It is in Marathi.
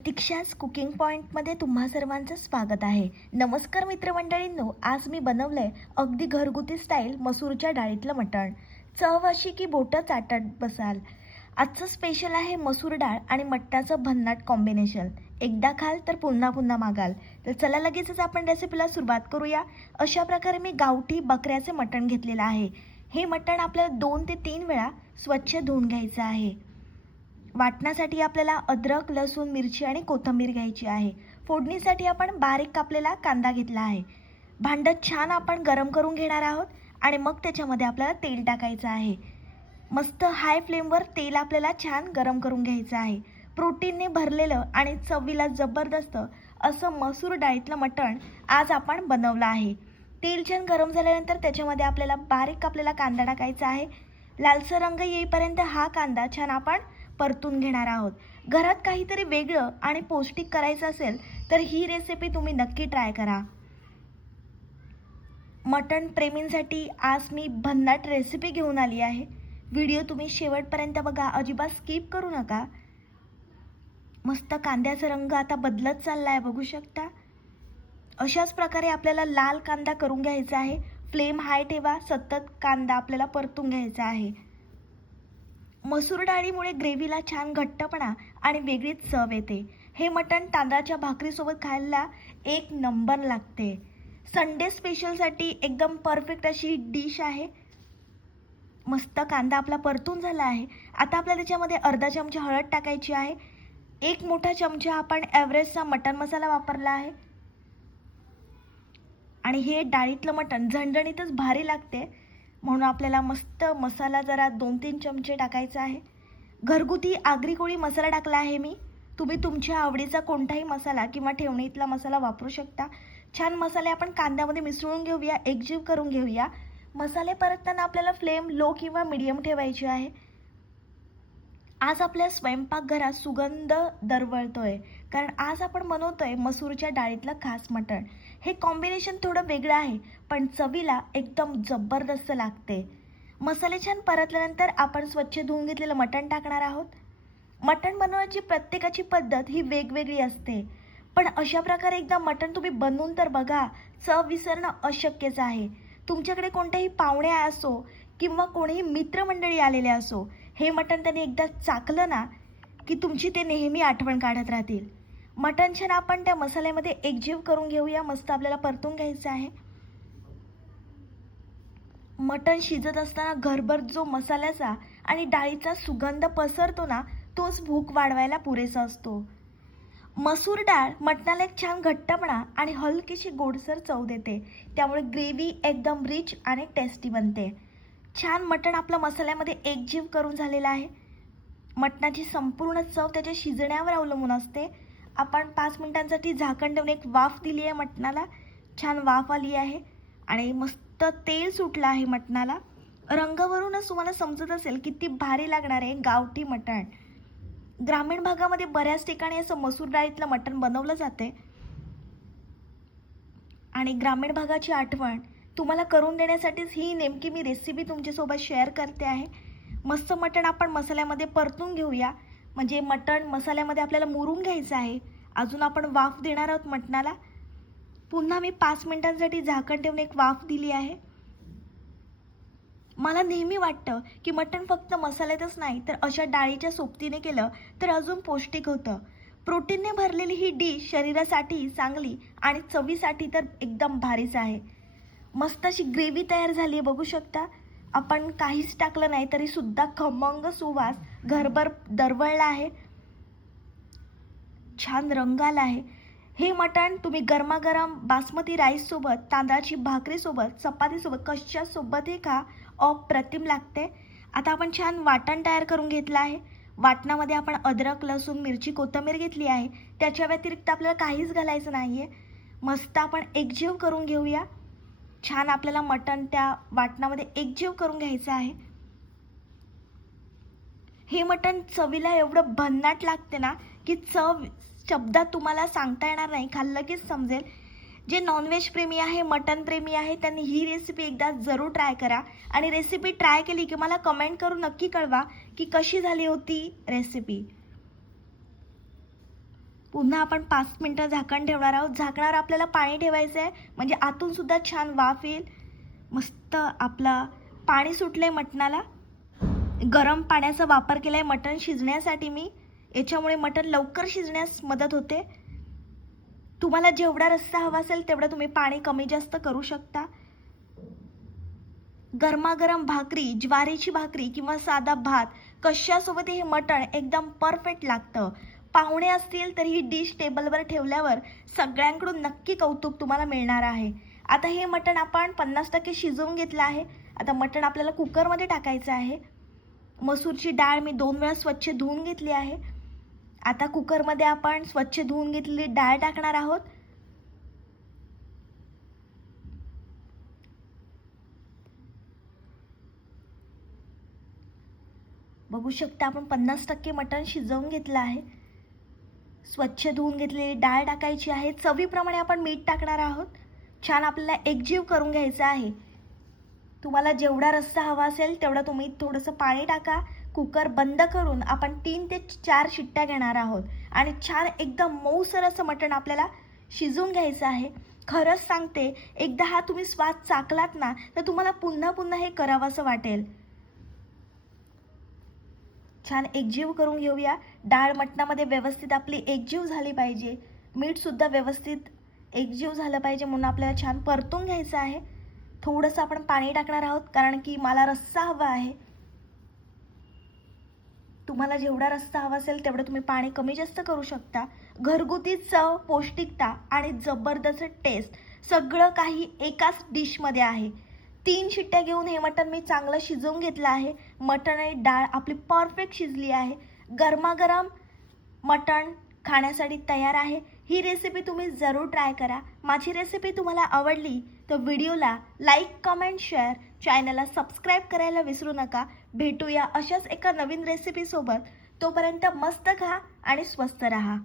प्रतीक्षाच कुकिंग पॉईंटमध्ये तुम्हा सर्वांचं स्वागत आहे. नमस्कार मित्रमंडळींनो, आज मी बनवलंय अगदी घरगुती स्टाईल मसूरच्या डाळीतलं मटण. चव अशी की बोटं चाटत बसाल. आजचं स्पेशल आहे मसूर डाळ आणि मटणाचं भन्नाट कॉम्बिनेशन. एकदा खाल तर पुन्हा पुन्हा मागाल. तर चला लगेचच आपण रेसिपीला सुरुवात करूया. अशा प्रकारे मी गावठी बकऱ्याचे मटण घेतलेलं आहे. हे मटण आपल्याला 2 ते 3 वेळा स्वच्छ धुवून घ्यायचं आहे. वाटण्यासाठी आपल्याला अद्रक, लसूण, मिरची आणि कोथिंबीर घ्यायची आहे. फोडणीसाठी आपण बारीक कापलेला कांदा घेतला आहे. भांडं छान आपण गरम करून घेणार आहोत आणि मग त्याच्यामध्ये आपल्याला तेल टाकायचं आहे. मस्त हाय फ्लेमवर तेल आपल्याला छान गरम करून घ्यायचं आहे. प्रोटीनने भरलेलं आणि चवीला जबरदस्त असं मसूर डाळीतलं मटण आज आपण बनवलं आहे. तेल छान गरम झाल्यानंतर त्याच्यामध्ये आपल्याला बारीक कापलेला कांदा टाकायचा आहे. लालसर रंग येईपर्यंत हा कांदा छान आपण परतून घेणार आहोत. घरात काहीतरी वेगळं आणि पौष्टिक करायचं असेल तर ही रेसिपी तुम्ही नक्की ट्राय करा. मटण प्रेमींसाठी आज मी भन्नाट रेसिपी घेऊन आली आहे. व्हिडिओ तुम्ही शेवटपर्यंत बघा, अजिबात स्किप करू नका. मस्त कांद्याचा रंग आता बदलत चालला आहे, बघू शकता. अशाच प्रकारे आपल्याला लाल कांदा करून घ्यायचा आहे. फ्लेम हाय ठेवा, सतत कांदा आपल्याला परतून घ्यायचा आहे. मसूर डाळीमुळे ग्रेव्हीला छान घट्टपणा आणि वेगळीच चव येते. हे मटण तांदळाच्या भाकरीसोबत खायला एक नंबर लागते. संडे स्पेशलसाठी एकदम परफेक्ट अशी डिश आहे. मस्त कांदा आपला परतून झाला आहे. आता आपल्याला त्याच्यामध्ये अर्धा चमचा हळद टाकायची आहे. 1 मोठा चमचा आपण एव्हरेस्टचा मटण मसाला वापरला आहे. आणि हे डाळीतलं मटण झणझणीतच भारी लागते, म्हणून आपल्याला मस्त मसाला जरा 2-3 चमचे टाकायचा आहे. घरगुती आगरी कोळी मसाला टाकला आहे मी. तुम्ही तुमच्या आवडीचा कोणताही मसाला किंवा ठेवणीतला मसाला वापरू शकता. छान मसाले आपण कांद्यामध्ये मिसळून घेऊया, एकजीव करून घेऊया. मसाले परतताना आपल्याला फ्लेम लो किंवा मीडियम ठेवायची आहे. आज आपल्या स्वयंपाकघरात सुगंध दरवळतोय, कारण आज आपण बनवतोय मसूरच्या डाळीतलं खास मटण. हे कॉम्बिनेशन थोडं वेगळं आहे, पण चवीला एकदम जबरदस्त लागते. मसाले छान परतल्यानंतर आपण स्वच्छ धुवून घेतलेलं मटण टाकणार आहोत. मटण बनवण्याची प्रत्येकाची पद्धत ही वेगवेगळी असते, पण अशा प्रकारे एकदा मटण तुम्ही बनवून तर बघा. चव विसरणं अशक्यच आहे. तुमच्याकडे कोणतेही पाहुणे असो किंवा कोणीही मित्रमंडळी आलेले असो, हे मटण त्यांनी एकदा चाखलं ना की तुमची ते नेहमी आठवण काढत राहतील. मटण छान आपण त्या मसाल्यामध्ये एकजीव करून घेऊया. मस्त आपल्याला परतून घ्यायचं आहे. मटण शिजत असताना घरभर जो मसाल्याचा आणि डाळीचा सुगंध पसरतो ना, तोच भूक वाढवायला पुरेसा असतो. मसूर डाळ मटणाला एक छान घट्टपणा आणि हलकीशी गोडसर चव देते, त्यामुळे ग्रेव्ही एकदम रिच आणि टेस्टी बनते. छान मटण आपलं मसाल्यामध्ये एकजीव करून झालेलं आहे. मटणाची संपूर्ण चव त्याच्या शिजण्यावर अवलंबून असते. आपण 5 मिनिटांसाठी झाकण ठेवून एक वाफ दिली आहे मटणाला. छान वाफ आली आहे आणि मस्त तेल सुटलं आहे मटणाला. रंगावरूनच तुम्हाला समजत असेल किती भारी लागणार आहे गावठी मटण. ग्रामीण भागामध्ये बऱ्याच ठिकाणी असं मसूर डाळीतलं मटण बनवलं जाते आणि ग्रामीण भागाची आठवण तुम्हाला करून देण्यासाठीच ही नेमकी मी रेसिपी तुमच्यासोबत शेअर करते आहे. मस्त मटण आपण मसाल्यामध्ये परतून घेऊया, म्हणजे मटण मसाल्यामध्ये आपल्याला मुरून घ्यायचं आहे. अजून आपण वाफ देणार आहोत मटणाला. पुन्हा मी 5 मिनिटांसाठी झाकण ठेवून एक वाफ दिली आहे. मला नेहमी वाटतं की मटण फक्त मसाल्यातच नाही तर अशा डाळीच्या सोबतीने केलं तर अजून पौष्टिक होतं. प्रोटीनने भरलेली ही डिश शरीरासाठी चांगली आणि चवीसाठी तर एकदम भारीच आहे. मस्त अशी ग्रेव्ही तयार झाली आहे, बघू शकता. आपण काहीच टाकलं नाही तरी सुद्धा खमंग सुवास घरभर दरवळला आहे. छान रंग आला आहे. हे मटण तुम्ही गरमागरम बासमती राईससोबत, तांदळाची भाकरीसोबत, चपातीसोबत कशासोबतही खा, अप्रतिम लागते. आता आपण छान वाटण तयार करून घेतलं आहे. वाटणामध्ये आपण अद्रक, लसूण, मिरची, कोथिंबीर घेतली आहे. त्याच्या व्यतिरिक्त आपल्याला काहीच घालायचं नाही आहे. मस्त आपण एकजीव करून घेऊया. छान आपल्याला मटण त्या वाटणामध्ये एकजीव करून घ्यायचं आहे. हे मटण चवीला एवढं भन्नाट लागते ना की चव शब्दात तुम्हाला सांगता येणार नाही, खाल्लं कीच समजेल. जे नॉनव्हेज प्रेमी आहे, मटण प्रेमी आहे, त्यांनी ही रेसिपी एकदा जरूर ट्राय करा. आणि रेसिपी ट्राय केली की मला कमेंट करून नक्की कळवा की कशी झाली होती रेसिपी. पुन्हा आपण 5 मिनटं झाकण ठेवणार आहोत. झाकणावर आपल्याला पाणी ठेवायचं आहे, म्हणजे आतून सुद्धा छान वाफ येईल. मस्त आपला पाणी सुटलंय मटणाला. गरम पाण्याचा वापर केलाय मटण शिजण्यासाठी मी. याच्यामुळे मटण लवकर शिजण्यास मदत होते. तुम्हाला जेवढा रस्सा हवा असेल तेवढं तुम्ही पाणी कमी जास्त करू शकता. गरमागरम भाकरी, ज्वारीची भाकरी किंवा साधा भात कशासोबत हे मटण एकदम परफेक्ट लागतं. पाहुणे असतील तर ही डिश टेबलवर ठेवल्यावर सगळ्यांकडून नक्की कौतुक तुम्हाला मिळणार आहे. आता हे मटण आपण 50% शिजवून घेतलं आहे. आता मटण आपल्याला कुकरमध्ये टाकायचं आहे. मसूरची डाळ मी 2 वेळा स्वच्छ धुवून घेतली आहे. आता कुकरमध्ये आपण स्वच्छ धुवून घेतलेली डाळ टाकणार आहोत. बघू शकता आपण 50% मटण शिजवून घेतलं आहे. स्वच्छ धुवून घेतलेली डाळ टाकायची आहे. चवीप्रमाणे आपण मीठ टाकणार आहोत. छान आपल्याला एकजीव करून घ्यायचं आहे. तुम्हाला जेवढा रस्सा हवा असेल तेवढं तुम्ही थोडंसं पाणी टाका. कुकर बंद करून आपण 3 ते 4 शिट्ट्या घेणार आहोत आणि छान एकदम मऊसर असं मटण आपल्याला शिजवून घ्यायचं आहे. खरंच सांगते, एकदा हा तुम्ही स्वाद चाखलात ना तर तुम्हाला पुन्हा पुन्हा हे करावंसं वाटेल. छान एकजीव करून घेऊया. डाळ मटणामध्ये व्यवस्थित आपली एकजीव झाली पाहिजे. मीठसुद्धा व्यवस्थित एकजीव झालं पाहिजे म्हणून आपल्याला छान परतून घ्यायचं आहे. थोडंसं आपण पाणी टाकणार आहोत कारण की मला रस्सा हवा आहे. तुम्हाला जेवढा रस्सा हवा असेल तेवढं तुम्ही पाणी कमी जास्त करू शकता. घरगुती चव, पौष्टिकता आणि जबरदस्त टेस्ट सगळं काही एकाच डिशमध्ये आहे. 3 शिट्ट्या घेऊन हे मटण मी चांगलं शिजवून घेतलं आहे. मटण आणि डाळ आपली परफेक्ट शिजली आहे. गरमागरम मटण खाण्यासाठी तयार आहे. ही रेसिपी तुम्ही जरूर ट्राय करा. माझी रेसिपी तुम्हाला आवडली तर व्हिडिओला लाईक, कमेंट, शेअर, चॅनलला सबस्क्राईब करायला विसरू नका. भेटूया अशाच एका नवीन रेसिपीसोबत. तोपर्यंत मस्त खा आणि स्वस्त रहा.